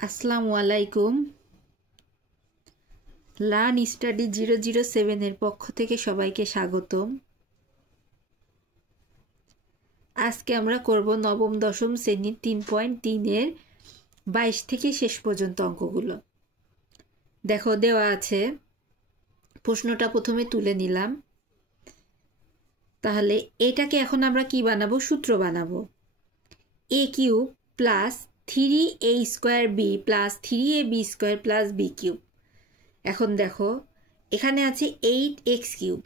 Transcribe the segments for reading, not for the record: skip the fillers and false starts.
আসসালামু আলাইকুম। Learn study 007 এর পক্ষ থেকে সবাইকে স্বাগতম। আজকে আমরা করব নবম দশম শ্রেণীর 3.3 এর 22 থেকে শেষ পর্যন্ত অঙ্কগুলো। দেখো দেওয়া আছে, প্রশ্নটা প্রথমে তুলে নিলাম। তাহলে এটাকে এখন আমরা কি বানাবো? সূত্র বানাবো। a cube plus 3a square B plus 3ab square plus B cube. এখন দেখো এখানে আছে 8x কিউব,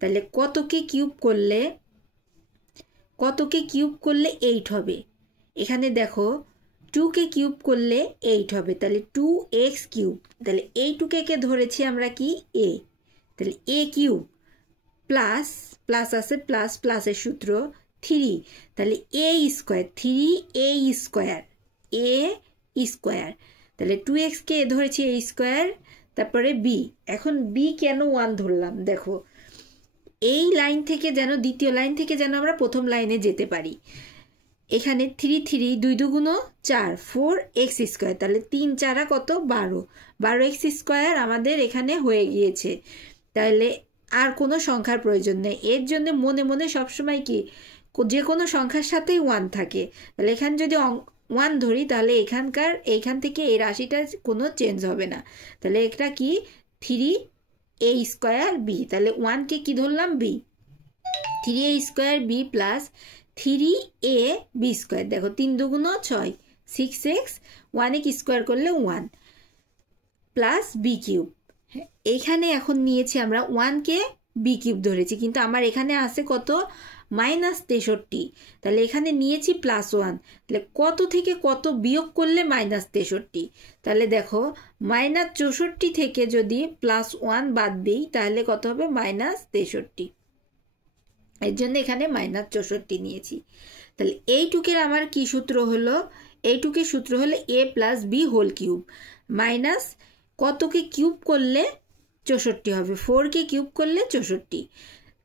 তাহলে কতকে কিউব করলে 8 হবে। এখানে দেখো 2কে কিউব করলে 8 হবে, তাহলে 2x কিউব। তাহলে এই 2কে ধরেছি আমরা কি a, তাহলে a কিউব প্লাস প্লাস আছে প্লাস প্লাসের সূত্র 3, তাহলে a স্কোয়ার 3a স্কোয়ার তাহলে 2xকে ধরেছি a স্কোয়ার, তারপরে বি। এখন বি কেন 1 ধরলাম? দেখো এই লাইন থেকে যেন দ্বিতীয় লাইন থেকে যেন আমরা প্রথম লাইনে যেতে পারি। এখানে 3 3 2 2 4 4x স্কোয়ার, তাহলে 3 4 কত? 12x স্কোয়ার আমাদের এখানে হয়ে গিয়েছে। তাহলে আর কোনো সংখ্যার প্রয়োজন নেই। এর জন্য মনে মনে সবসময় কি যে কোনো সংখ্যার সাথেই 1 থাকে। তাহলে এখানে যদি 1 ধরি তাহলে এইখান থেকে এই রাশিটার কোনো চেঞ্জ হবে না। তাহলে এটা কি 3a স্কোয়ার বি, তাহলে 1কে কি ধরলাম? B. 3a square B plus 3a B square. দেখো 3 2 6 6x, 1x স্কোয়ার করলে 1 প্লাস বি কিউব। এইখানে এখন নিয়েছি আমরা 1কে বি কিউব ধরেছি, কিন্তু আমার এখানে আছে কত? -63। তাহলে এখানে নিয়েছি +1, তাহলে কত থেকে কত বিয়োগ করলে -63? তাহলে দেখো -64 থেকে যদি +1 বাদ দিই তাহলে কত হবে? -63। এর জন্য এখানে -64 নিয়েছি। তাহলে এইটুকের আমার কি সূত্র হলো? এইটুকের সূত্র হলো a plus B whole cube minus কতকে কিউব করলে 64 হবে? 4কে কিউব করলে 64।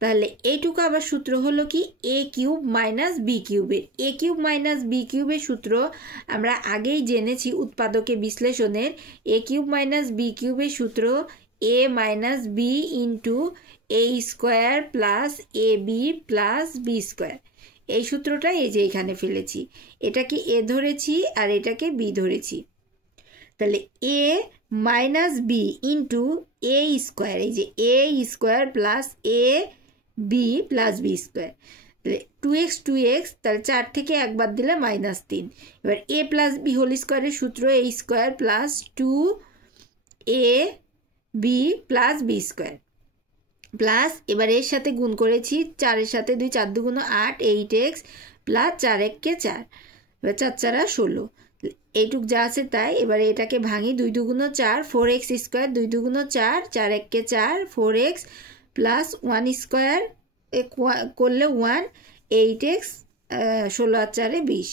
তাহলে এইটুকু আবার সূত্র হলো কি a কিউব মাইনাস বি কিউবের। a কিউব মাইনাস বি কিউবের সূত্র আমরা আগেই জেনেছি উৎপাদকে বিশ্লেষণের। a কিউব মাইনাস বি কিউবের সূত্র a minus B into a square plus A B plus B square. এই সূত্রটা এই যে এখানে ফেলেছি, এটাকে a ধরেছি আর এটাকে b ধরেছি। তাহলে a minus B into A square, এই যে A square plus A B plus B square. তাহলে 2x, তাহলে 4 থেকে 1 বাদ দিলে -3। এবার a প্লাস বি হোল স্কোয়ারের সূত্র a square plus 2ab plus B square plus, এবার এর সাথে গুণ করেছি 4-এর সাথে 2 4 2 8 8x প্লাস 4 1 কে 4, এবার 4 4 16। এইটুক যা আছে তাই। এবারে এটাকে ভাঙি, 2 2 4 4x স্কোয়ার, 2 2 4 4 1 কে 4 4x প্লাস 1 স্কোয়ার করলে 1 8x 16 আর 4 20,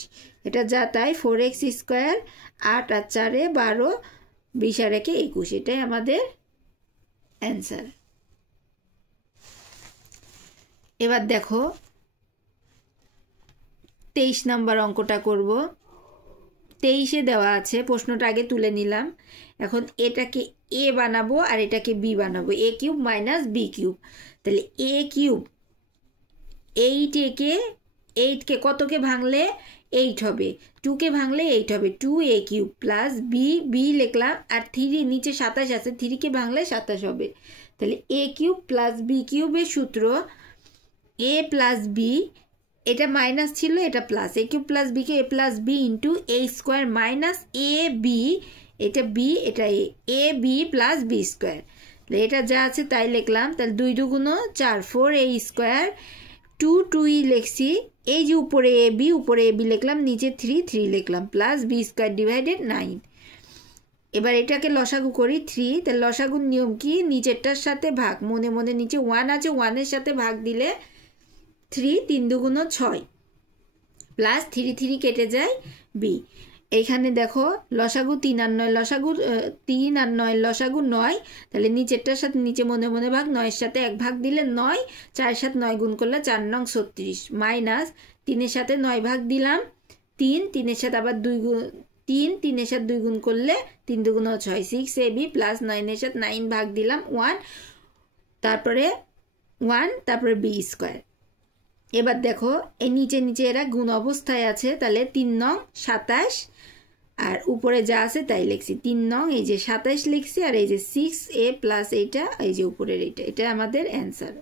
এটা যা তাই। 4x স্কোয়ার 8 আর 4 12 20 আর 1 21, এটাই আমাদের অ্যান্সার। এবার দেখো 23 নম্বর অঙ্কটা করব। 23-এ দেওয়া আছে, প্রশ্নটা আগে তুলে নিলাম। এখন এটাকে a বানাবো আর এটাকে b বানাবো। a cube minus B cube, তাহলে a কিউব 8কে কতকে ভাঙলে 8 হবে? 2কে ভাঙলে 8 হবে, 2a কিউব প্লাস বি লিখলাম আর 3 নিচে 27 আছে, 3কে ভাঙলে 27 হবে। তাহলে a কিউব প্লাস বি কিউবের সূত্র a প্লাস বি, এটা মাইনাস ছিল এটা plus, a cube plus B কে a plus B into a square minus A B, এটা বি এটা A B plus B square. তাহলে এটা যা আছে তাই লিখলাম। তাহলে 2 2 4 4a স্কোয়ার 2 লিখছি, এই যে উপরে এ বি লিখলাম, নিচে 3 লিখলাম প্লাস বি স্কোয়ার ডিভাইডেড 9। এবার এটাকে লসাগু করি 3, তাহলে লসাগুর নিয়ম কি? নিচেরটার সাথে ভাগ, মনে মনে নিচে 1 আছে 1-এর সাথে ভাগ দিলে 3 3 2 6 প্লাস 3 3 কেটে যায় বি। এইখানে দেখো লসাগু 3 আর 9 লসাগু 3 আর 9 লসাগু 9, তাহলে নিচেরটার সাথে নিচে মনে মনে ভাগ, 9-এর সাথে 1 ভাগ দিলে 9, 4-এর সাথে 9 গুণ করলে 4 9 36 মাইনাস 3-এর সাথে 9 ভাগ দিলাম 3, 3-এর সাথে আবার 2 3 3 সাথে 2 গুণ করলে 3 2 6 6ab প্লাস 9 সাথে 9 ভাগ দিলাম 1 তারপরে 1 তারপরে b স্কয়ার। এবার দেখো এই নিচে নিচে এরা গুণ অবস্থায় আছে, তাহলে 3 নং 27 আর উপরে যা আছে তাই লিখছি। 3 নং এই যে 27 লিখছি আর এই যে 6a প্লাস এইটা এই যে উপরের এটা আমাদের অ্যান্সার।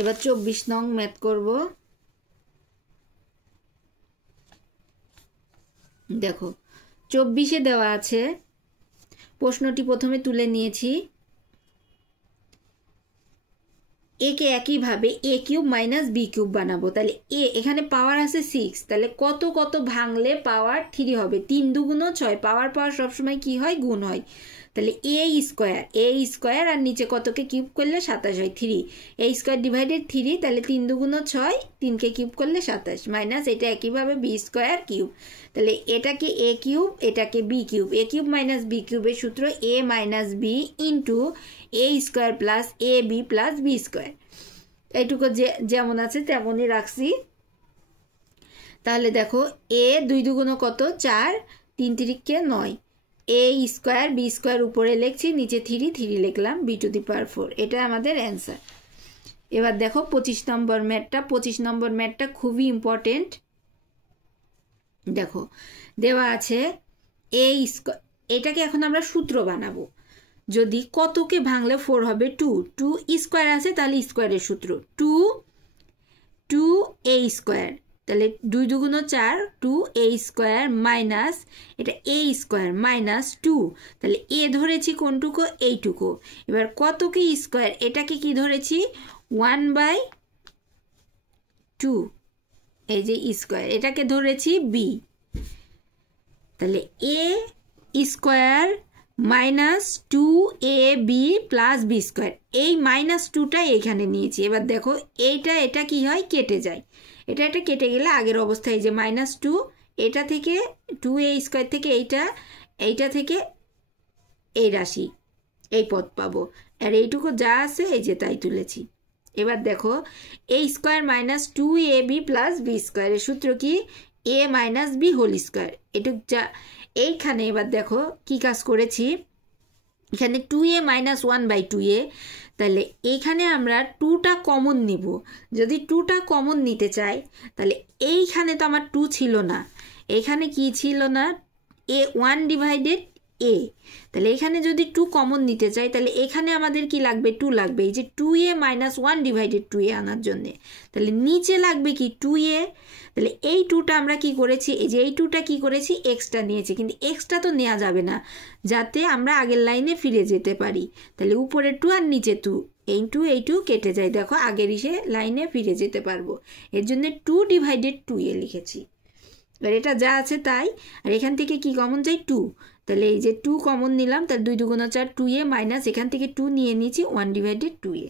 এবার 24 নং ম্যাথ করব। দেখো 24-এ দেওয়া আছে, প্রশ্নটি প্রথমে তুলে নিয়েছি। একে একইভাবে a cube minus b cube বানাবো। তাহলে a এখানে পাওয়ার আছে 6, তাহলে কত কত ভাঙলে পাওয়ার 3 হবে? 3 2 6, পাওয়ার সবসময় কি হয়? গুণ হয়। তাহলে a স্কয়ার আর নিচে কতকে কিউব করলে 27 হয় 3, a স্কয়ার ডিভাইডেড 3, তাহলে 3 2 6, 3কে কিউব করলে 27 মাইনাস এটা একইভাবে b স্কয়ার কিউব। তাহলে এটাকে a কিউব এটাকে b cube, a cube minus b কিউবের সূত্র a minus b into a square plus ab plus b square. এইটুকু যেমন আছে তেমনই রাখছি। তাহলে দেখো a 2 2 কত? 4, 3 3 9, a স্কয়ার b স্কয়ার উপরে লিখছি, নিচে 3 লিখলাম b টু দি পাওয়ার 4। এটা আমাদের অ্যান্সার। এবার দেখো 25 নম্বর ম্যাথটা। 25 নম্বর ম্যাথটা খুবই ইম্পর্টেন্ট। দেখো দেওয়া আছে a স্কয়ার, এটাকে এখন আমরা সূত্র বানাবো। যদি কতকে ভাঙলে 4 হবে? 2 স্কয়ার আছে তাহলে স্কয়ারের সূত্র 2 a স্কয়ার, তাহলে 2 2 4, 2a স্কয়ার মাইনাস এটা a স্কয়ার মাইনাস 2, তাহলে a ধরেছি কোনটুকু? এইটুকু। এবার কতকে স্কয়ার, এটাকে কি ধরেছি? 1/2, এই যে স্কয়ার, এটাকে ধরেছি b। তাহলে a square minus 2ab plus b square, এই মাইনাস 2টা এখানে নিয়েছি। এবার দেখো এটা কি হয়? কেটে যায়। এটা কেটে গেলে আগের অবস্থায় যে মাইনাস 2, এটা থেকে 2a স্কয়ার থেকে এইটা থেকে এই রাশি এই পদ পাবো, আর এইটুকু যা আছে এই যে তাই তুলেছি। এবার দেখো a square minus 2ab plus b স্কয়ারের সূত্র কি? a minus b whole square. এটুক যা এইখানে এবার দেখো কি কাজ করেছি, এখানে 2a মাইনাস 1/2a, তাহলে এখানে আমরা 2টা কমন নিব। যদি 2টা কমন নিতে চাই তাহলে এইখানে তো আমার 2 ছিল না, এখানে কি ছিল না? a 1 ডিভাইডেড a, তাহলে এখানে যদি 2 কমন নিতে চাই তাহলে এখানে আমাদের কি লাগবে? 2 লাগবে, এই যে 2a মাইনাস 1 ডিভাইডেড 2a আনার জন্যে। তাহলে নিচে লাগবে কি? 2a। তাহলে এই 2টা আমরা কি করেছি? এই যে এই 2টা কি করেছি? এক্সট্রা নিয়েছি, কিন্তু এক্সট্রা তো নেওয়া যাবে না, যাতে আমরা আগের লাইনে ফিরে যেতে পারি। তাহলে উপরে 2 আর নিচে 2, এই 2 কেটে যায়। দেখো আগের লাইনে ফিরে যেতে পারবো, এর জন্য 2 ডিভাইডেড 2a লিখেছি। এবার এটা যা আছে তাই, আর এখান থেকে কি কমন যায়? 2, তাহলে এই যে 2 কমন নিলাম, তাহলে 2 2 4 2a মাইনাস এখান থেকে 2 নিয়ে নিয়েছি 1 ডিভাইডেড 2a।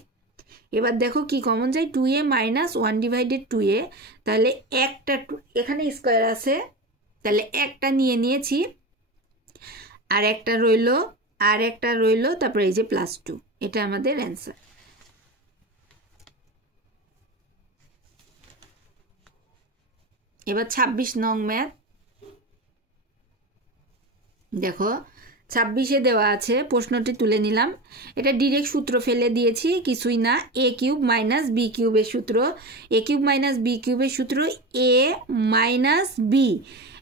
এবার দেখো কি কমন যায়? 2a মাইনাস 1 ডিভাইডেড 2a, তাহলে একটা এখানে স্কয়ার আছে, তাহলে একটা নিয়ে নিয়েছি, আর একটা রইল, তারপরে এই যে প্লাস 2। এটা আমাদের অ্যান্সার। এবার 26 নং ম্যাথ। দেখো 26-এ দেওয়া আছে, প্রশ্নটি তুলে নিলাম। এটা ডিরেক্ট সূত্র ফেলে দিয়েছি, কিছুই না। a কিউব মাইনাস b কিউবের সূত্র, a কিউব মাইনাস b কিউবের সূত্র a মাইনাস b।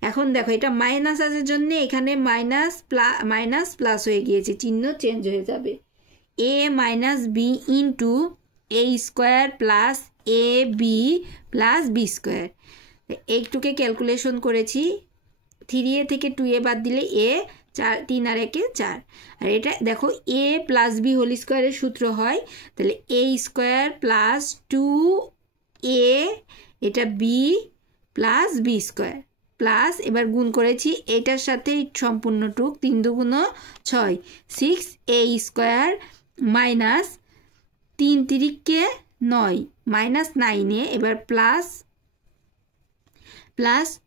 এখন দেখো এটা মাইনাস আসার জন্য এখানে মাইনাস প্লাস হয়ে গিয়েছে, চিহ্ন চেঞ্জ হয়ে যাবে। a minus b into a square plus a b plus b square. এইটুকে ক্যালকুলেশন করেছি, 3a থেকে 2a বাদ দিলে a, 3 আর 1 4। আর এটা দেখো a প্লাস b হোল স্কোয়ারের সূত্র হয়, তাহলে a স্কোয়ার প্লাস 2a, এটা b plus b square plus, এবার গুণ করেছি এটার সাথে সম্পূর্ণটুক, 3 2 6, 6a square minus 3 3 9 minus 9a, এবার প্লাস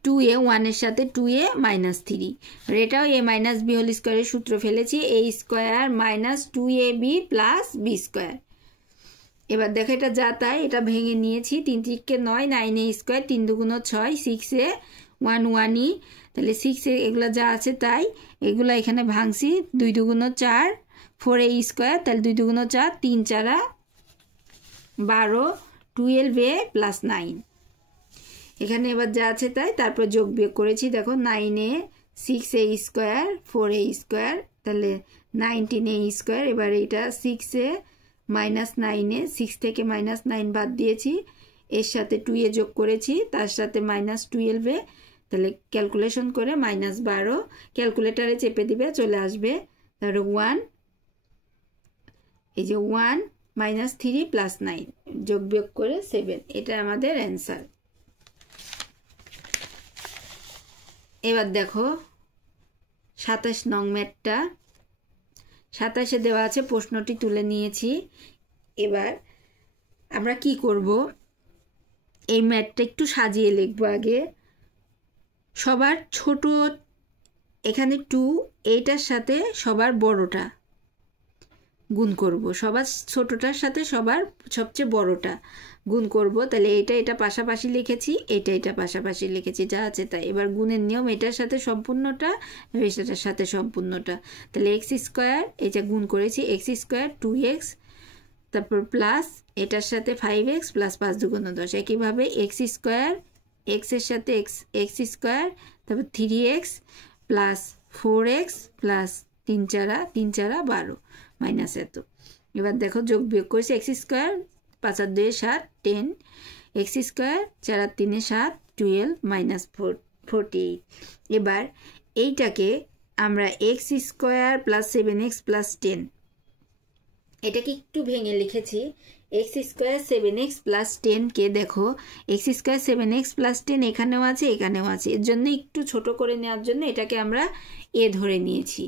2a, 1-এর সাথে 2a মাইনাস 3, আর এটাও a মাইনাস b হোল স্কোয়ারের সূত্র ফেলেছি, a square minus 2ab plus b square. এবার দেখো এটা যা তাই, এটা ভেঙে নিয়েছি। 3 3 9, 9a স্কোয়ার, 3 2 6, 6a 1 1e, তাহলে 6 এগুলো যা আছে তাই, এগুলো এখানে ভাঙছি। 2 2 4, 4a স্কোয়ার, তাহলে 2 2 4, 3 4 12, 12a প্লাস 9। এখানে এবার যা আছে তাই, তারপর যোগ বিয়োগ করেছি। দেখো 9a, 6a square, 4a square, তাহলে 19a স্কোয়ার। এবার এটা 6a মাইনাস 9a, 6 থেকে -9 বাদ দিয়েছি, এর সাথে 2a যোগ করেছি, তার সাথে -12a, তাহলে ক্যালকুলেশন করে -12, ক্যালকুলেটারে চেপে দিবে, চলে আসবে। তাহলে 1, এই যে 1 -3 প্লাস 9 যোগ বিয়োগ করে 7, এটা আমাদের অ্যান্সার। এবার দেখো 27 নং ম্যাথটা। 27-এ দেওয়া আছে, প্রশ্নটি তুলে নিয়েছি। এবার আমরা কি করব, এই ম্যাথটা একটু সাজিয়ে লিখব। আগে সবার ছোট, এখানে 2, এইটার সাথে সবার বড়টা গুণ করব, সবার ছোটটার সাথে সবার সবচেয়ে বড়টা গুণ করব। তাহলে এটা পাশাপাশি লিখেছি, এটা পাশাপাশি লিখেছি, যা আছে তাই। এবার গুণের নিয়ম, এটার সাথে সম্পূর্ণটা, এটার সাথে সম্পূর্ণটা। তাহলে এক্স স্কোয়ার, এটা গুণ করেছি, এক্স স্কোয়ার 2x, তারপর প্লাস এটার সাথে 5x প্লাস 5 2 10। একইভাবে এক্স স্কোয়ার, এক্সের সাথে এক্স স্কোয়ার, তারপর 3x plus 4x plus 3 4 12 minus এত। এবার দেখো যোগ বিয়োগ করেছি, এক্স স্কোয়ার 5 আর 2 7, 10, এক্স স্কোয়ার 4 আর 3 7, 12 মাইনাস 48। এবার এইটাকে আমরা x square plus 7x plus 10, এটাকে একটু ভেঙে লিখেছি। এক্স স্কোয়ার 7x প্লাস 10কে দেখো, এক্স স্কোয়ার 7x প্লাস 10 এখানেও আছে, এখানেও আছে, এর জন্য একটু ছোট করে নেওয়ার জন্য এটাকে আমরা এ ধরে নিয়েছি।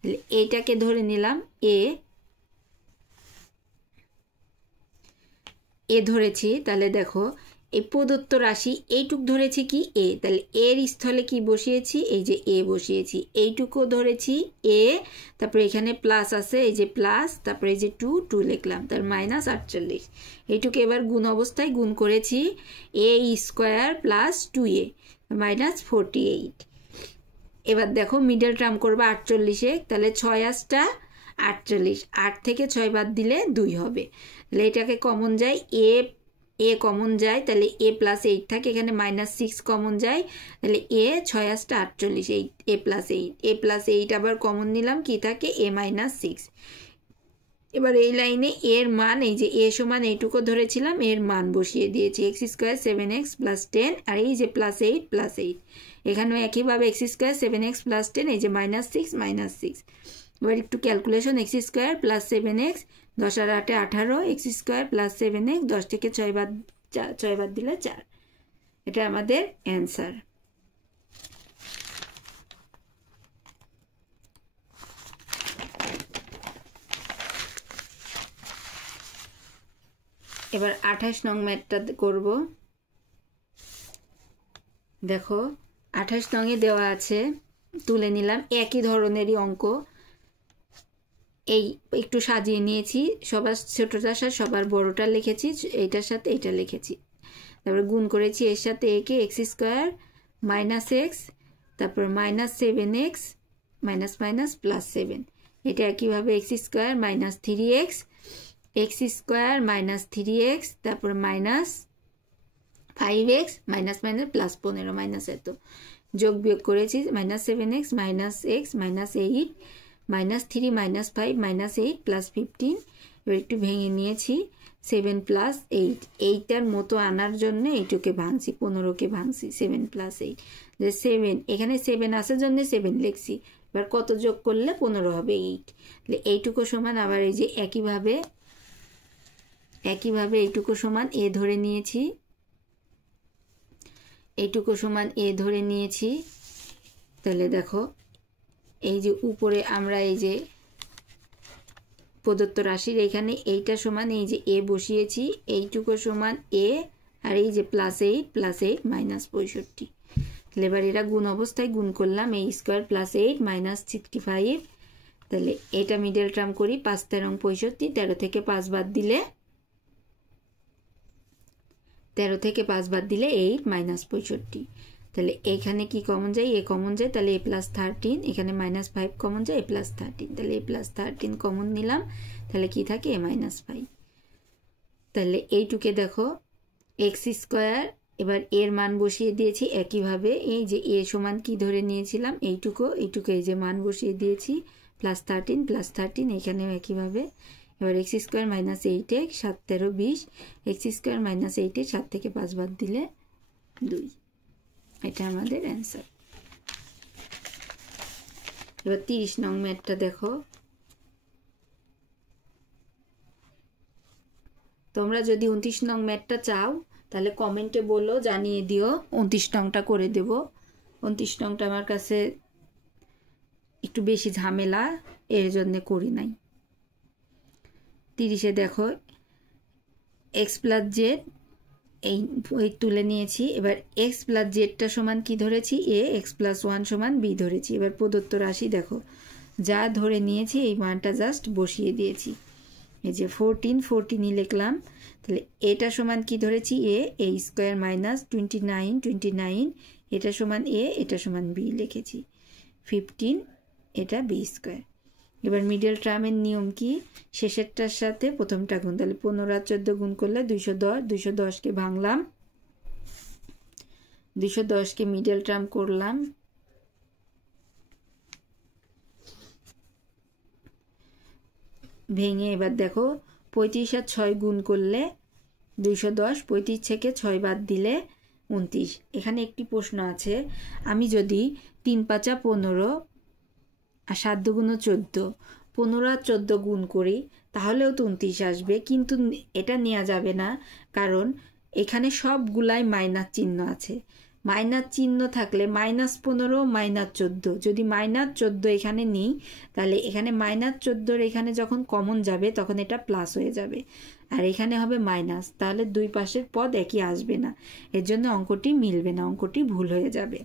তাহলে এইটাকে ধরে নিলাম এ ধরেছি। তাহলে দেখো এই প্রদত্ত রাশি এইটুক ধরেছি কি এ, তাহলে এর স্থলে কি বসিয়েছি, এই যে এ বসিয়েছি। এইটুকু ধরেছি এ, তারপরে এখানে প্লাস আছে, এই যে প্লাস, তারপরে এই যে 2 লিখলাম, তার -48। এইটুকু এবার গুণ অবস্থায় গুণ করেছি, এ স্কোয়ার প্লাস 2a -48। এবার দেখো মিডল টার্ম করবো 48-এ, তাহলে 6 8 48, 8 থেকে 6 বাদ দিলে 2 হবে। তাহলে এটাকে কমন যায়, এ কমন যায়, তাহলে এ প্লাস 8 থাকে, এখানে -6 কমন যায়, তাহলে এ 6 8 48, এ প্লাস 8 আবার কমন নিলাম, কি থাকে এ -6। এবার এই লাইনে এর মান, এই যে এ সমান এইটুকু ধরেছিলাম, এর মান বসিয়ে দিয়েছি, এক্স স্কোয়ার 7x প্লাস 10, আর এই যে +8 এখানেও একইভাবে এক্স স্কোয়ার 7x প্লাস 10, এই যে -6 এবার একটু calculation, x square plus 7x, 10 আর 8 18, এক্স স্কোয়ার প্লাস 7x, 10 থেকে 6 বাদ দিলে 4, এটা আমাদের অ্যান্সার। এবার 28 নং ম্যাথটা করব। দেখো 28 নংয়ে দেওয়া আছে, তুলে নিলাম, একই ধরনেরই অঙ্ক। এই একটু সাজিয়ে নিয়েছি, সবার ছোটটার সাথে সবার বড়টা লিখেছি, এইটার সাথে এটা লিখেছি, তারপরে গুণ করেছি এর সাথে একে, এক্স স্কোয়ার -x, তারপর -7x মাইনাস প্লাস 7, এটা একইভাবে x square -3x, x square -3x, তারপর -5x মাইনাস প্লাস 15 মাইনাস এত, যোগ বিয়োগ করেছি, -7x -x -8 -3 -5 -8 প্লাস 15। এবার একটু ভেঙে নিয়েছি, 7 + 8, এইটার মতো আনার জন্য এইটুকে ভাঙছি, 15কে ভাঙছি, 7 + 8, যে 7, এখানে 7 আসার জন্য 7 লিখছি। এবার কত যোগ করলে 15 হবে, 8। তাহলে এইটুকু সমান, আবার এই যে একইভাবে এইটুকু সমান এ ধরে নিয়েছি, এইটুকু সমান এ ধরে নিয়েছি। তাহলে দেখো এই যে উপরে আমরা এই যে প্রদত্ত রাশির এখানে এইটা সমান এই যে এ বসিয়েছি, এইটুকু সমান এ, আর এই যে +8 -65। তাহলে এবার এরা গুণ অবস্থায় গুণ করলাম, a স্কোয়ার +8 -65। তাহলে এটা মিডল টার্ম করি, 5 13 65, 13 থেকে 5 বাদ দিলে 13 থেকে 5 বাদ দিলে 8 মাইনাস 65। তাহলে এখানে কি কমন যায়? এ কমন যায়, তাহলে a প্লাস 13, এখানে -5 কমন যায়, a প্লাস 13, তাহলে a প্লাস 13 কমন নিলাম, তাহলে কি থাকে? a minus 5। তাহলে এইটুকে দেখো এক্স স্কোয়ার, এবার এর মান বসিয়ে দিয়েছি একইভাবে। এই যে এ সমান কি ধরে নিয়েছিলাম, এইটুকু এই যে মান বসিয়ে দিয়েছি, প্লাস 13 এখানেও একইভাবে। এবার x square minus 8x, 7 13 20, x square minus 8 7 থেকে 5 বাদ দিলে 2। এটা আমাদের অ্যান্সার। এবার 30 নং ম্যাথটা দেখো। তোমরা যদি 29 নং ম্যাথটা চাও তাহলে কমেন্টে বলো, জানিয়ে দিও, 29 নংটা করে দেব। 29 নংটা আমার কাছে একটু বেশি ঝামেলা, এর জন্য করি নাই। 30-এ দেখো এক্স প্লাস জেড এই তুলে নিয়েছি। এবার এক্স প্লাস জেডটা সমান কি ধরেছি? এ, এক্স প্লাস 1 সমান বি ধরেছি। এবার প্রদত্ত রাশি দেখো, যা ধরে নিয়েছি এই মানটা জাস্ট বসিয়ে দিয়েছি। এই যে 14 লিখলাম। তাহলে এটা সমান কি ধরেছি? এ স্কোয়ার মাইনাস 29, এটা সমান এ, এটা সমান বি লিখেছি। 15 এটা বি স্কোয়ার। এবার মিডল টার্মের নিয়ম কি? শেষেরটার সাথে প্রথমটা গুণ। তাহলে 15 আর 14 গুণ করলে 210, 210কে ভাঙলাম, 210কে মিডল টার্ম করলাম, ভেঙে এবার দেখো 35 আর 6 গুণ করলে 210, 35 থেকে 6 বাদ দিলে 29। এখানে একটি প্রশ্ন আছে, আমি যদি 3 5 15 আর 7 2 14, 15 আর 14 গুণ করি তাহলেও তো 29 আসবে, কিন্তু এটা নেওয়া যাবে না, কারণ এখানে সবগুলাই মাইনাস চিহ্ন আছে। মাইনাস চিহ্ন থাকলে -15 -14, যদি -14 এখানে নিই তাহলে এখানে -14 এখানে যখন কমন যাবে তখন এটা প্লাস হয়ে যাবে, আর এখানে হবে মাইনাস, তাহলে দুই পাশের পদ একই আসবে না, এর জন্য অঙ্কটি মিলবে না, অঙ্কটি ভুল হয়ে যাবে,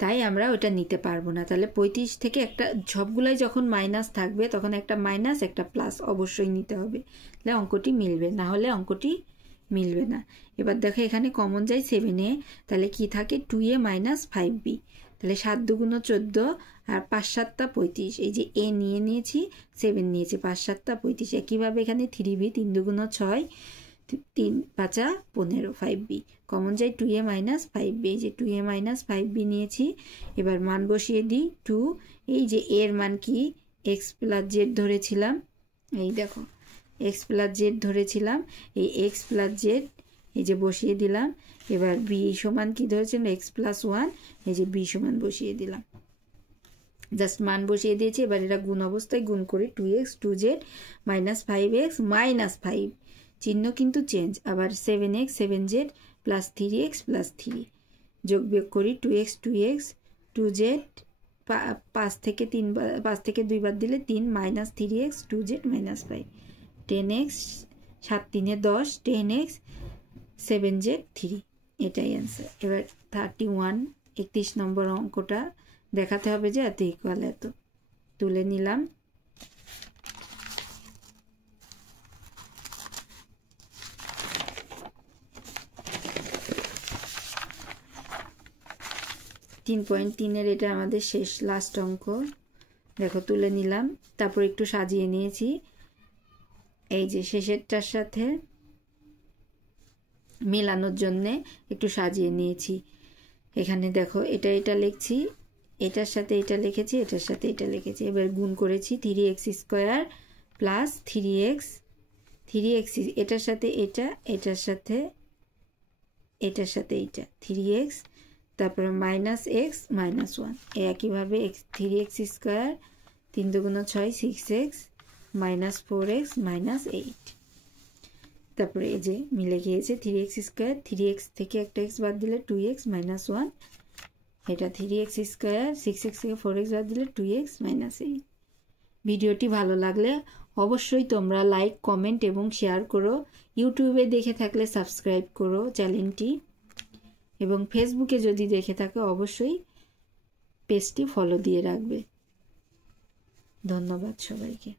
তাই আমরা ওটা নিতে পারবো না। তাহলে 35 থেকে একটা, সবগুলাই যখন মাইনাস থাকবে তখন একটা মাইনাস একটা প্লাস অবশ্যই নিতে হবে, তাহলে অঙ্কটি মিলবে, না হলে অঙ্কটি মিলবে না। এবার দেখো এখানে কমন যায় 7a, তাহলে কি থাকে? 2a minus 5b। তাহলে 7 2 14 আর 5 7 35, এই যে a নিয়ে নিয়েছি, 7 নিয়েছি, 5 7 35। একইভাবে এখানে 3b, 3 2 6, 3 5 15, 5b কমন যায় 2a মাইনাস 5b, এই যে 2a মাইনাস 5b নিয়েছি। এবার মান বসিয়ে দিই 2, এই যে এর মান কি? এক্স প্লাস জেড ধরেছিলাম, এই দেখো এক্স প্লাস জেড ধরেছিলাম, এই এক্স প্লাস জেড এই যে বসিয়ে দিলাম। এবার বি সমান কি ধরেছিলাম? এক্স প্লাস 1, এই যে বি সমান বসিয়ে দিলাম, জাস্ট মান বসিয়ে দিয়েছি। এবার এটা গুণ অবস্থায় গুণ করি, 2x 2z minus 5x minus 5, চিহ্ন কিন্তু চেঞ্জ, আবার 7x 7z plus 3x plus 3, যোগ বিয়োগ করি 2x 2z 5 থেকে 2 বাদ দিলে 3 minus 3x 2z minus 5, 10x 7 3 10, 10x 7z 3, এটাই অ্যান্সার। এবার 31 31 নম্বর অঙ্কটা দেখাতে হবে যে এত ইকুয়াল এত, তুলে নিলাম। তিন 3.3-এর এটা আমাদের শেষ লাস্ট অঙ্ক, দেখো তুলে নিলাম, তারপর একটু সাজিয়ে নিয়েছি, এই যে শেষেরটার সাথে মেলানোর জন্যে একটু সাজিয়ে নিয়েছি। এখানে দেখো এটা লিখছি, এটার সাথে এটা লিখেছি, এটার সাথে এটা লিখেছি। এবার গুণ করেছি 3x স্কোয়ার প্লাস 3x, এটার সাথে এটা, এটার সাথে এটা, 3x, তারপরে মাইনাস এক্স মাইনাস 1, একইভাবে 3x square 3 2 6 6x minus 4x minus 8, তারপরে এই যে মিলে গিয়েছে 3x স্কোয়ার, 3x থেকে একটা x বাদ দিলে 2x মাইনাস 1, এটা 3x স্কোয়ার, 6x থেকে 4x বাদ দিলে 2x মাইনাস 8। ভিডিওটি ভালো লাগলে অবশ্যই তোমরা লাইক কমেন্ট এবং শেয়ার করো, ইউটিউবে দেখে থাকলে সাবস্ক্রাইব করো চ্যানেলটি, এবং ফেসবুকে যদি দেখে থাকো অবশ্যই পেজটি ফলো দিয়ে রাখবে। ধন্যবাদ সবাইকে।